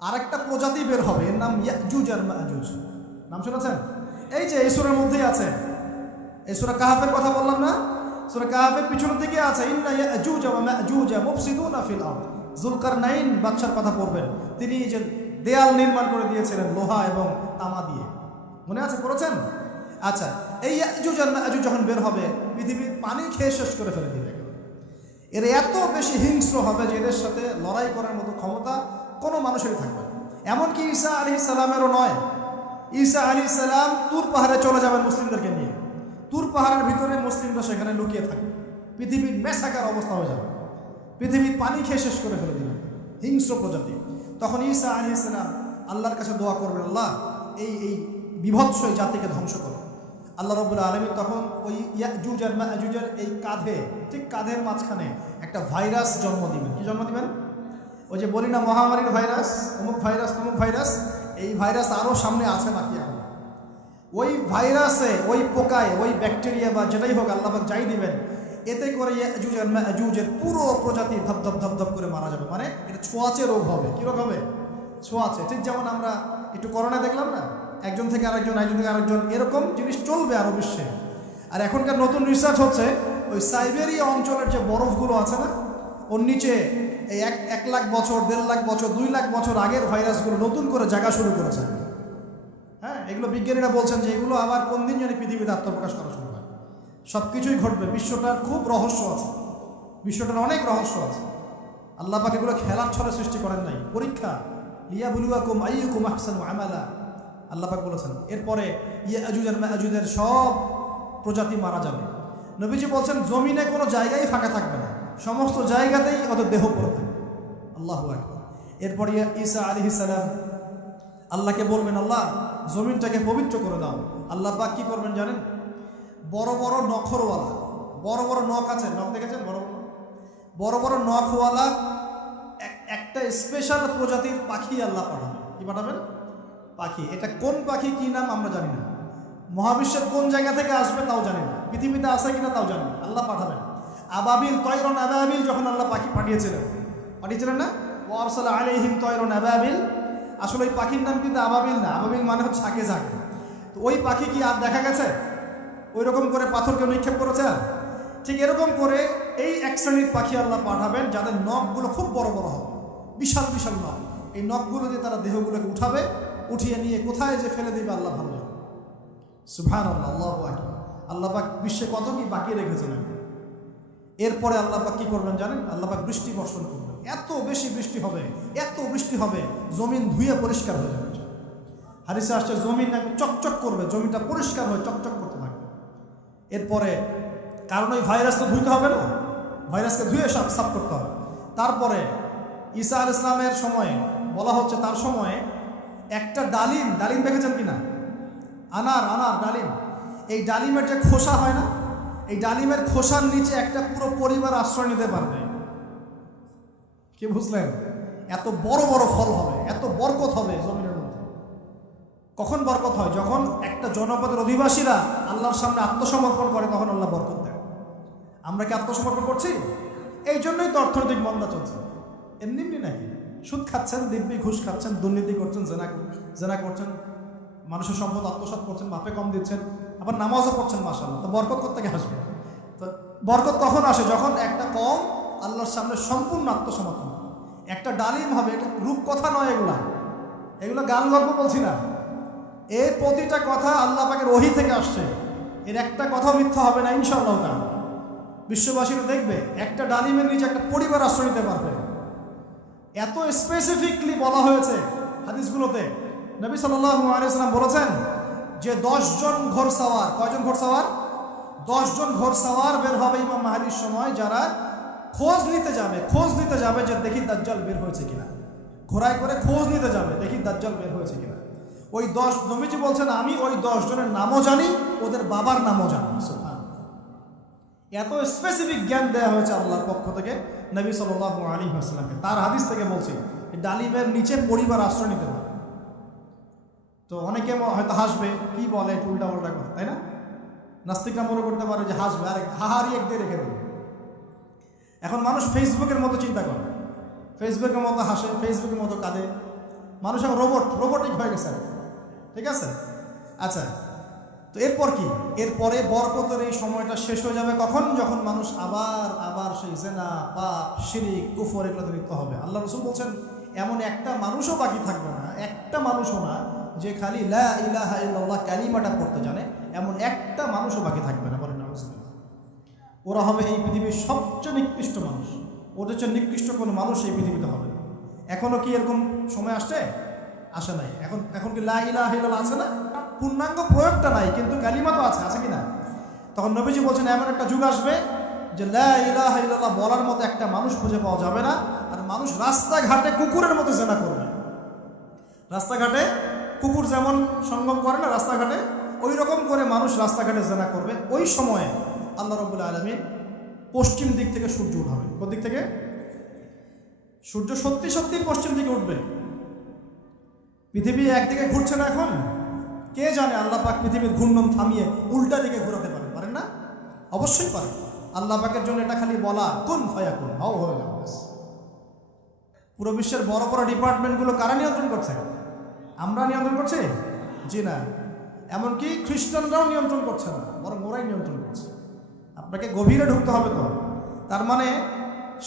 আরেকটা প্রজাতি বের হবে, এর নাম ইয়াজুজ আর মাজুজ। নাম শুনেছেন? এই যে এই সূরার মধ্যেই আছে, এই সূরা কাহাফের কথা বললাম না, সূরা কাহাফের পিছনের দিকে আছে ইন্না ইয়াজুজ ওয়া মাজুজ মুফসিদুনা ফিল আরদ। যুলকারনাইন বাদশার কথা পড়বেন, তিনি যে দেয়াল নির্মাণ করে দিয়েছিলেন লোহা এবং তামা দিয়ে, মনে আছে, পড়েছেন? আচ্ছা, এই ইয়াজুজ আর মাজুজ যখন বের হবে, পৃথিবীর পানি খেয়ে শেষ করে ফেলে দিবে। এরা এত বেশি হিংস্র হবে যে এদের সাথে লড়াই করার মতো ক্ষমতা কোনো মানুষেরই থাকবে না। এমনকি ঈসা আলাইহিস সালামেরও নয়। ঈসা আলাইহিস সালাম তুর পাহাড়ে চলে যাবেন মুসলিমদেরকে নিয়ে। তুর পাহাড়ের ভিতরে মুসলিমরা সেখানে লুকিয়ে থাকবে, পৃথিবীর মেসাকার অবস্থা হয়ে যাবে, পৃথিবীর পানি খেয়ে শেষ করে ফেলে দিবে হিংস্র প্রজাতি। তখন ঈসা আলাইহিস সালাম আল্লাহর কাছে দোয়া করবেন, আল্লাহ এই বিভৎস এই জাতিকে ধ্বংস করো। আল্লাহ রাব্বুল আলামিন তখন ওই ইয়াজুজ আর মাজুজের এই কাঁধে, ঠিক কাঁধের মাঝখানে একটা ভাইরাস জন্ম দিবেন। কি জন্ম দিবেন? ওই যে বলি না মহামারীর ভাইরাস, অমুক ভাইরাস তমুক ভাইরাস, এই ভাইরাস আরও সামনে আছে নাকি এখন। ওই ভাইরাসে, ওই পোকায়, ওই ব্যাকটেরিয়া বা যেটাই হোক আল্লাহ পাক যাই দিবেন, এতে করে ইয়াজুজ আর মাজুজের পুরো প্রজাতি ধপধপ ধপধপ করে মারা যাবে। মানে এটা ছোঁয়াচে রোগ হবে। কী রোগ হবে? ছোঁয়াচে। ঠিক যেমন আমরা একটু করোনা দেখলাম না, একজন থেকে আরেকজন, একজন থেকে আরেকজন, এরকম জিনিস চলবে আরও বিশ্বে। আর এখনকার নতুন রিসার্চ হচ্ছে ওই সাইবেরিয়া অঞ্চলের যে বরফগুলো আছে না, ওর নিচে এই 1 লাখ বছর, 1.5 লাখ বছর, 2 লাখ বছর আগের ভাইরাসগুলো নতুন করে জায়গা শুরু করেছে। হ্যাঁ, এগুলো বিজ্ঞানীরা বলছেন যে এগুলো আবার কোন দিন জানি পৃথিবীতে আত্মপ্রকাশ করা শুরু হয়। সব কিছুই ঘটবে। বিশ্বটার খুব রহস্য আছে, বিশ্বটার অনেক রহস্য আছে। আল্লাহ পাক এগুলো খেলার ছলে সৃষ্টি করেন নাই, পরীক্ষা। লিয়াবলুয়াকুম আইয়ুকুম আহসানু আমালা, আল্লাহ পাক বলেছেন। এরপরে ইয়াজুজ আর মাজুজের সব প্রজাতি মারা যাবে। নবীজি বলছেন জমিনে কোনো জায়গায় ফাঁকা থাকবে না, সমস্ত জায়গাতেই ওদের দেহ পড়ে থাকবে। আল্লাহু আকবার। এরপর ঈসা আলাইহিস সালাম আল্লাহকে বলবেন, আল্লাহ জমিনটাকে পবিত্র করে দাও। আল্লাহ পাক কি করবেন জানেন? বড় বড় নখরওয়ালা, বড় বড় নখ আছে, নখ দেখেছেন? বড় বড় নখওয়ালা একটা স্পেশাল প্রজাতির পাখি আল্লাহ পাঠাবেন। কি পাঠাবেন? পাখি। এটা কোন পাখি, কি নাম আমরা জানি না, মহাবিশ্বের কোন জায়গা থেকে আসবে তাও জানি না, পৃথিবীতে আসে কিনা তাও জানি না, আল্লাহ পাঠাবেন। আবাবিল, তয়রন আবাবিল যখন আল্লাহ পাখি পাঠিয়েছিলেন না, ওয়ারসালা আলাইহিম তয়রন আবাবিল, আসলে ওই পাখির নাম কিন্তু আবাবিল না, আবাবিল মানে হচ্ছে ঝাঁকে ঝাঁকে। তো ওই পাখি কি আর দেখা গেছে? ওই রকম করে পাথরকে নিক্ষেপ করেছে? ঠিক এরকম করে এই এক শ্রেণীর পাখি আল্লাহ পাঠাবেন যাদের নখগুলো খুব বড় বড় হবে, বিশাল বিশাল নখ। এই নখগুলো দিয়ে তারা দেহগুলোকে উঠাবে, উঠিয়ে নিয়ে কোথায় যে ফেলে দেবে আল্লাহ ভালো জানে। সুবহানাল্লাহ, আল্লাহু আকবার। আল্লাহ পাক বিশ্বে কত কি বাকি রেখেছেন। এরপরে আল্লাহ পাক কি করবেন জানেন? আল্লাহ পাক বৃষ্টি বর্ষণ করবেন। এত বেশি বৃষ্টি হবে, এত বৃষ্টি হবে, জমিন ধুয়ে পরিষ্কার হয়ে যাবে। হাদিসে আসছে জমিন চকচক করবে, জমিটা পরিষ্কার হয়ে চকচক করতে থাকবে। এরপরে কারণ ওই ভাইরাস তো ধুইতে হবে না, ভাইরাসকে ধুয়ে সাফ করতে হবে। তারপরে ঈসা আলাইহিস সালামের সময়ে বলা হচ্ছে, তার সময়ে একটা ডালিম দেখেছেন কিনা? আনার ডালিম, এই ডালিমের যে খোসা হয় না, এই ডালিমের খোসার নিচে একটা পুরো পরিবার আশ্রয় নিতে পারবে। কি বুঝলেন? এত বড় বড় ফল হবে, এত বরকত হবে জমিনের মধ্যে। কখন বরকত হয়? যখন একটা জনপদের অধিবাসীরা আল্লাহর সামনে আত্মসমর্পণ করে, তখন আল্লাহ বরকত দেয়। আমরা কি আত্মসমর্পণ করছি? এই জন্যই তো অর্থনৈতিক মন্দা চলছে। এমনি নাকি? সুদ খাচ্ছেন, দিব্যি ঘুষ খাচ্ছেন, দুর্নীতি করছেন, জেনা করছেন, মানুষের সম্পদ আত্মসাৎ করছেন, মাপে কম দিচ্ছেন, আবার নামাজও পড়ছেন, মাশাআল্লাহ। তো বরকত কোত্থেকে আসবে? তো বরকত তখন আসে যখন একটা কম আল্লাহর সামনে সম্পূর্ণ আত্মসমর্পণ। একটা ডালিম হবে, এটা রূপকথা নয়, এগুলো গান গল্প বলছি না। এর প্রতিটা কথা আল্লাহ পাকের ওহী থেকে আসছে, এর একটা কথা মিথ্যা হবে না ইনশাআল্লাহ তাআলা। বিশ্ববাসীরা দেখবে একটা ডালিমের নিচে একটা পরিবার আশ্রয় নিতে পারবে। এত স্পেসিফিকলি বলা হয়েছে হাদিসগুলোতে। নবী সাল্লাল্লাহু আলাইহি ওয়াসাল্লাম বলেছেন যে 10 জন ঘোড়সওয়ার, কয়জন ঘোড়সওয়ার? 10 জন ঘোড়সওয়ার বের হবে ইমাম মাহদীর সময়, যারা খোঁজ নিতে যাবে যে দেখি দাজ্জাল বের হয়েছে কিনা। ঘোড়ায় করে খোঁজ নিতে যাবে, দেখি দাজ্জাল বের হয়েছে কিনা। ওই 10, নবীজি বলছেন আমি ওই 10 জনের নামও জানি, ওদের বাবার নামও জানি। সুবহানাল্লাহ, এত স্পেসিফিক জ্ঞান দেওয়া হয়েছে আল্লাহর পক্ষ থেকে নবী সাল্লাল্লাহু আলাইহি ওয়াসাল্লামকে। তার হাদিস থেকে বলছি, ডালিমের নিচে পরিবার আশ্রয় নিতে পারে। তো অনেকে হয়তো হাসবে, কি বলে উল্টা কথা, তাই না? নাস্তিকরা মনে করতে পারে যে হাসবে, আর হাহারি একদিকে রেখে দেবে। এখন মানুষ ফেসবুকের মতো চিন্তা করে, ফেসবুকের মতো হাসে, ফেসবুকের মতো কাঁদে, মানুষ এখন রোবটিক হয়ে গেছে, ঠিক আছে? আচ্ছা, তো এরপর কি? এরপরে বরকতের এই সময়টা শেষ হয়ে যাবে কখন? যখন মানুষ আবার সেই জেনা, পাপ, শিরিক, কুফর এগুলোতে লিপ্ত হবে। আল্লাহ রাসূল বলছেন এমন একটা মানুষও বাকি থাকবে না, একটা মানুষও না যে খালি লা ইলাহা ইল্লাল্লাহ কালিমাটা পড়তে জানে, এমন একটা মানুষও বাকি থাকবে না। বলেন নাউযুবিল্লাহ। ওরা হবে এই পৃথিবীর সবচেয়ে নিকৃষ্ট মানুষ। ওদের চেয়ে নিকৃষ্ট কোনো মানুষ এই পৃথিবীতে হবে না। এখনও কি এরকম সময় আসে নাই? এখন কি লা ইলাহা ইল্লাল্লাহ আছে না? পূর্ণাঙ্গ প্রয়োগটা নাই, কিন্তু কালিমা তো আছে কি না? তখন নবীজি বলছেন এমন একটা যুগ আসবে যে লা ইলাহা ইল্লাল্লাহ বলার মতো একটা মানুষ খুঁজে পাওয়া যাবে না। আর মানুষ রাস্তাঘাটে কুকুরের মতো জেনা করবে। রাস্তাঘাটে কুকুর যেমন সঙ্গম করে না রাস্তাঘাটে, ওই রকম করে মানুষ রাস্তাঘাটে জেনা করবে। ওই সময়ে আল্লাহ রাব্বুল আলামিন পশ্চিম দিক থেকে সূর্য উঠাবে। কোন দিক থেকে? সূর্য সত্যি সত্যি পশ্চিম দিকে উঠবে। পৃথিবী একদিকে ঘুরছে না এখন, কে জানে আল্লাহ পাক পৃথিবীর ঘূর্ণন থামিয়ে উল্টা দিকে ঘোরাতে পারেন না? অবশ্যই পারেন। আল্লাহ পাকের জন্য এটা খালি বলা কুন ফায়াকুন, হাও হয়ে যাবে। পুরো বিশ্বের বড় বড় ডিপার্টমেন্টগুলো কারা নিয়ন্ত্রণ করছে? আমরা নিয়ন্ত্রণ করছি? জি না। এমনকি খ্রিস্টানরাও নিয়ন্ত্রণ করছে না, বরং ওরাই নিয়ন্ত্রণ করছে। আপনাকে গভীরে ঢুকতে হবে তো। তার মানে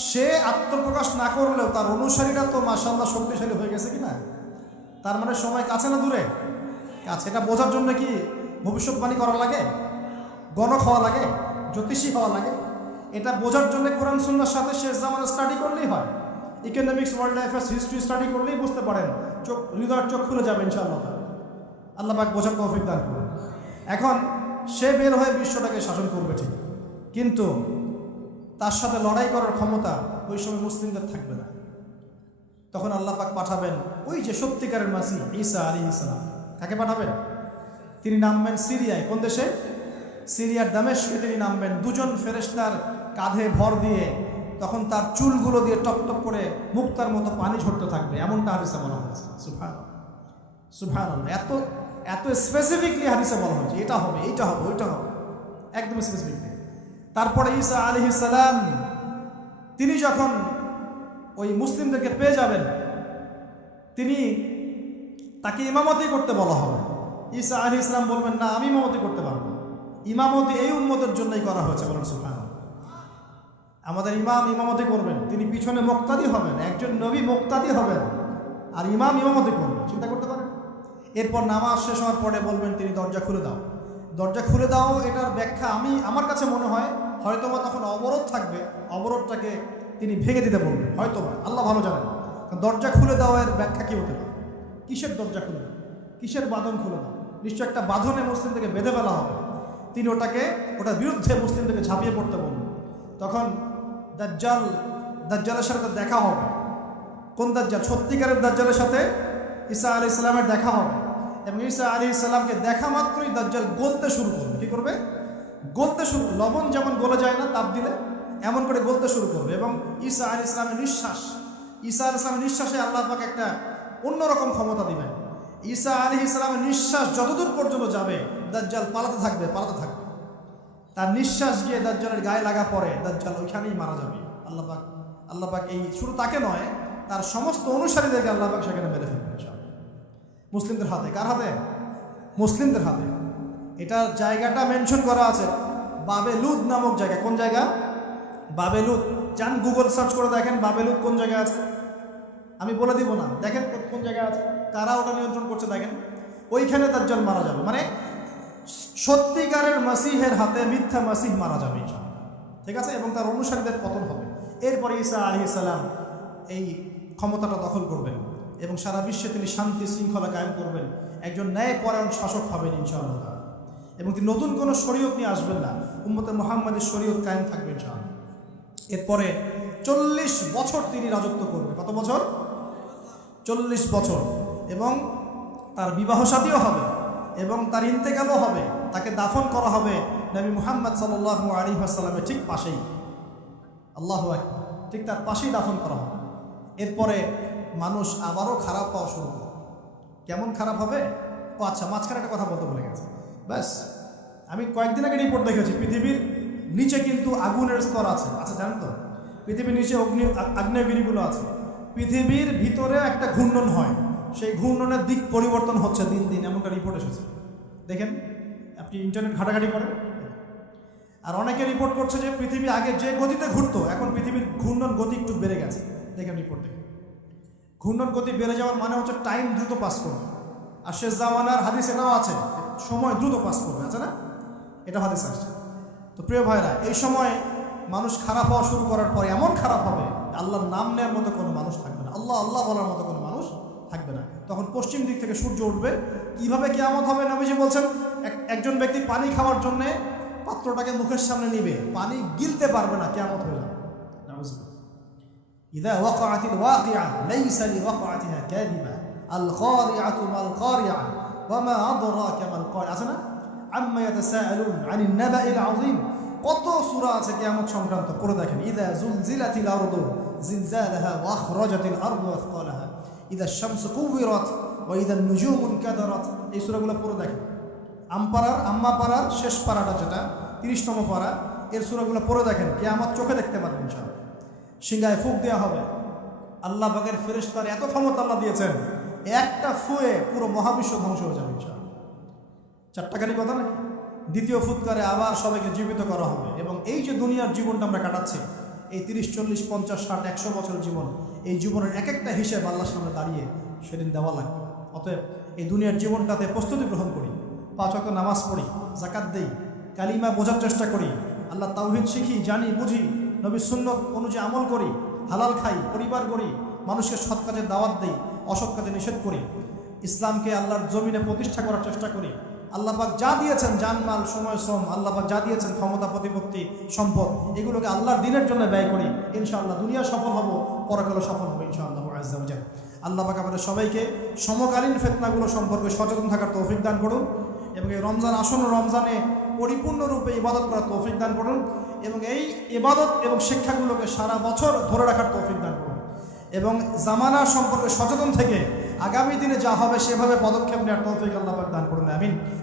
সে আত্মপ্রকাশ না করলেও তার অনুসারীরা তো মাশাআল্লাহ শক্তিশালী হয়ে গেছে কিনা? তার মানে সময় কাছে না দূরে? কাছে। এটা বোঝার জন্য কি ভবিষ্যৎবাণী করা লাগে? গণক হওয়া লাগে? জ্যোতিষী হওয়া লাগে? এটা বোঝার জন্য কোরআন সুন্নাহর সাথে শেষ জামানা স্টাডি করলেই হয়। Economics, world affairs, history study করলেই বুঝতে পারেন। হৃদয়ের চোখ খুলে যাবে ইনশাআল্লাহ। আল্লাহ পাক বোঝার তৌফিক দান করুন। এখন সে বের হয়ে বিশ্বটাকে শাসন করবে ঠিক, কিন্তু তার সাথে লড়াই করার ক্ষমতা ওই সময় মুসলিমদের থাকবে না। তখন আল্লাহ পাক পাঠাবেন ওই যে সত্যিকারের মাসিহ ঈসা আলাইহিস সালাম। কাকে পাঠাবেন? তিনি নামবেন সিরিয়ায়। কোন দেশে? সিরিয়ার দামেস্কে তিনি নামবেন দুজন ফেরেশতার কাঁধে ভর দিয়ে। তখন তার চুলগুলো দিয়ে টপ টপ করে মুক্তার মতো পানি ঝরতে থাকবে, এমনটা হাদিসে বলা হয়েছে। সুবহানাল্লাহ, সুবহানাল্লাহ। এত স্পেসিফিকলি হাদিসে বলা হয়েছে এটা হবে, এইটা হবে, ওইটা হবে, একদম স্পেসিফিকলি। তারপরে ঈসা আলাইহিস সালাম তিনি যখন ওই মুসলিমদেরকে পেয়ে যাবেন, তাকে ইমামতি করতে বলা হবে। ঈসা আলাইহিস সালাম বলবেন না, আমি ইমামতি করতে পারবো না। ইমামতি এই উম্মতের জন্যই করা হয়েছে। বলেন সুবহানাল্লাহ। আমাদের ইমাম ইমামতি করবেন, তিনি পিছনে মুক্তাদি হবেন। একজন নবী মুক্তাদি হবেন আর ইমাম ইমামতি করবেন, চিন্তা করতে পারেন। এরপর নামাজ শেষ হওয়ার পরে বলবেন তিনি দরজা খুলে দাও, দরজা খুলে দাও। এটার ব্যাখ্যা আমার কাছে মনে হয় হয়তোবা তখন অবরোধ থাকবে, অবরোধটাকে তিনি ভেঙে দিতে বলবেন হয়তোবা, আল্লাহ ভালো জানেন। দরজা খুলে দেওয়ার ব্যাখ্যা কী হতে পারে? কিসের দরজা খুলে দাও? কিসের বাঁধন খুলে দাও? নিশ্চয় একটা বাঁধনে মুসলিমদেরকে বেঁধে ফেলা হবে। তিনি ওটার বিরুদ্ধে মুসলিমদেরকে ঝাঁপিয়ে পড়তে বলবেন। তখন দাজ্জালের সাথে তার দেখা হবে। কোন দাজ্জাল? সত্যিকারের দাজ্জালের সাথে ঈসা আলাইহিস সালামের দেখা হবে। এবং ঈসা আলাইহিস সালামকে দেখা মাত্রই দাজ্জাল গলতে শুরু করবে। কী করবে? গলতে শুরু। লবণ যেমন গলে যায় না তাপ দিলে, এমন করে গলতে শুরু করবে। এবং ঈসা আলাইহিস সালামের নিঃশ্বাসে আল্লাহ পাক একটা অন্যরকম ক্ষমতা দিবেন। ঈসা আলাইহিস সালামের নিঃশ্বাস যতদূর পর্যন্ত যাবে দাজ্জাল পালাতে থাকবে। তার নিঃশ্বাস গিয়ে দাজ্জালের গায়ে লাগা পরে দাজ্জাল ওইখানেই মারা যাবে। আল্লাহ পাক এই শুধু তাকে নয়, তার সমস্ত অনুসারীদেরকে আল্লাহ পাক সেখানে মেরে ফেলবেন মুসলিমদের হাতে। কার হাতে? মুসলিমদের হাতে। এটা জায়গাটা মেনশন করা আছে, বাবেলুদ নামক জায়গা। কোন জায়গা? বাবেলুদ। যান গুগল সার্চ করে দেখেন বাবেলুদ কোন জায়গায় আছে। আমি বলে দিব না, দেখেন কোন জায়গায় আছে, কারা ওটা নিয়ন্ত্রণ করছে দেখেন। ওইখানে দাজ্জাল মারা যাবে। মানে সত্যিকারের মাসিহের হাতে মিথ্যা মাসিহ মারা যাবে, ঠিক আছে? এবং তার অনুসারীদের পতন হবে। এরপরে ঈসা আলাইহিস সালাম এই ক্ষমতাটা দখল করবেন এবং সারা বিশ্বে তিনি শান্তি শৃঙ্খলা কায়েম করবেন। একজন ন্যায়পরায়ণ শাসক হবেন ইনশাআল্লাহ। এবং তিনি নতুন কোনো শরীয়ত নিয়ে আসবেন না, উম্মতে মুহাম্মাদের শরীয়ত কায়েম থাকবে ইনশাআল্লাহ। এরপরে 40 বছর তিনি রাজত্ব করবেন। কত বছর? 40 বছর। এবং তার বিবাহ শাদীও হবে এবং তার ইন্তেকালও হবে। তাকে দাফন করা হবে নবী মুহাম্মদ সাল্লাল্লাহু আলাইহি ওয়াসাল্লামের ঠিক পাশেই। আল্লাহু আকবার। ঠিক তার পাশেই দাফন করা হবে। এরপরে মানুষ আবারও খারাপ পাওয়া শুরু করবে। কেমন খারাপ হবে? ও আচ্ছা, মাঝখানে একটা কথা বলতে ভুলে গেছে। ব্যাস, আমি কয়েকদিন আগে রিপোর্ট দেখেছি, পৃথিবীর নিচে কিন্তু আগুনের স্তর আছে। আচ্ছা, জানেন তো পৃথিবীর নিচে আগ্নেয়গিরিগুলো আছে। পৃথিবীর ভিতরে একটা ঘূর্ণন হয়, সেই ঘূর্ণনের দিক পরিবর্তন হচ্ছে দিন দিন, এমনটা রিপোর্ট এসেছে। দেখেন, আপনি ইন্টারনেট ঘাটাঘাটি করেন। আর অনেকে রিপোর্ট করছে যে পৃথিবী আগে যে গতিতে ঘুরতো, এখন পৃথিবীর ঘূর্ণন গতি একটু বেড়ে গেছে। দেখেন রিপোর্ট থেকে, ঘূর্ণন গতি বেড়ে যাওয়ার মানে হচ্ছে টাইম দ্রুত পাস করবে। আর শেষ জামানার হাদিস এটাও আছে, সময় দ্রুত পাস করবে, আছে না? এটা হাদিস আসছে। তো প্রিয় ভাইরা, এই সময় মানুষ খারাপ হওয়া শুরু করার পরে এমন খারাপ হবে, আল্লাহর নাম নেওয়ার মতো কোনো মানুষ থাকবে না, আল্লাহ আল্লাহ বলার মতো কোনো মানুষ থাকবে না। তখন পশ্চিম দিক থেকে সূর্য উঠবে। কিভাবে কিয়ামত হবে? নবীজি বলছেন, একজন ব্যক্তি পানি খাওয়ার জন্য পাত্রটাকে মুখের সামনে নিবে, পানি গিলতে পারবে না, কিয়ামত হয়ে যাবে। ইযা ওয়াকাআতিল ওয়াকিআ লাইসা লিওয়াকাআতিহা কাযিবা আল কারিআতু মাল কারিআ ওয়া মা আদরাকা মাল কারিআ, আছে না? আম্মা ইয়াতাসাআলুন আনিন নাবাইল আযীম। কত সূরা আছে কিয়ামত সংক্রান্ত, পড়ে দেখেন। ইযা যুলজিলাতিল আরদু জিলজালাহা ওয়া আখরাজাতিল আরদু আসকালাহা ইযা আশ-শামসু কুওয়িরাত ওয়া ইযা আন-নুজুমু ইনকাদারাত। এই সূরাগুলো পড়ে দেখেন। আম্মা পাড়ার শেষ পাড়াটা, যেটা 30তম পাড়া, এর সূরাগুলো পড়ে দেখেন। কিয়ামত চোখে দেখতে পারবেন ইনশাআল্লাহ। সিংহায় ফুঁক দেওয়া হবে। আল্লাহ পাকের ফেরেশতার এত ক্ষমতা আল্লাহ দিয়েছেন, একটা ফুয়ে পুরো মহাবিশ্ব ধ্বংস হয়ে যাবে ইনশাআল্লাহ। চারটাখানি কথা নাকি? দ্বিতীয় ফুৎকারে আবার সবাইকে জীবিত করা হবে। এবং এই যে দুনিয়ার জীবনটা আমরা কাটাচ্ছি, এই 30, 40, 50, 60, 100 বছরের জীবন, এই জীবনের এক একটা হিসেব আল্লাহর সামনে দাঁড়িয়ে সেদিন দেওয়া লাগবে। অতএব এই দুনিয়ার জীবনটাতে প্রস্তুতি গ্রহণ করি, 5 ওয়াক্ত নামাজ পড়ি, যাকাত দেই, কালিমা বোঝার চেষ্টা করি, আল্লাহ তাওহীদ শিখি, জানি, বুঝি, নবীর সুন্নাত অনুযায়ী আমল করি, হালাল খাই, পরিবার গড়ি, মানুষকে সৎ কাজে দাওয়াত দেই, অসৎ কাজে নিষেধ করি, ইসলামকে আল্লাহর জমিনে প্রতিষ্ঠা করার চেষ্টা করি। আল্লাহ পাক যা দিয়েছেন, জানমাল, সময়, শ্রম, আল্লাহ পাক যা দিয়েছেন, ক্ষমতা, প্রতিপত্তি, সম্পদ, এগুলোকে আল্লাহর দিনের জন্য ব্যয় করি। ইনশাআল্লাহ দুনিয়া সফল হব, পরকালে সফল হবো ইনশাআল্লাহ আযজা ওয়া জাল। আল্লাহ পাক আমাদের সবাইকে সমকালীন ফিতনাগুলো সম্পর্কে সচেতন থাকার তৌফিক দান করুন, এবং এই রমজান, আসন্ন রমজানে পরিপূর্ণরূপে ইবাদত করার তৌফিক দান করুন, এবং এই ইবাদত এবং শিক্ষাগুলোকে সারা বছর ধরে রাখার তৌফিক দান করুন, এবং জামানা সম্পর্কে সচেতন থেকে আগামী দিনে যা হবে সেভাবে পদক্ষেপ নেওয়ার তৌফিক আল্লাহ পাক দান করুন। আমিন।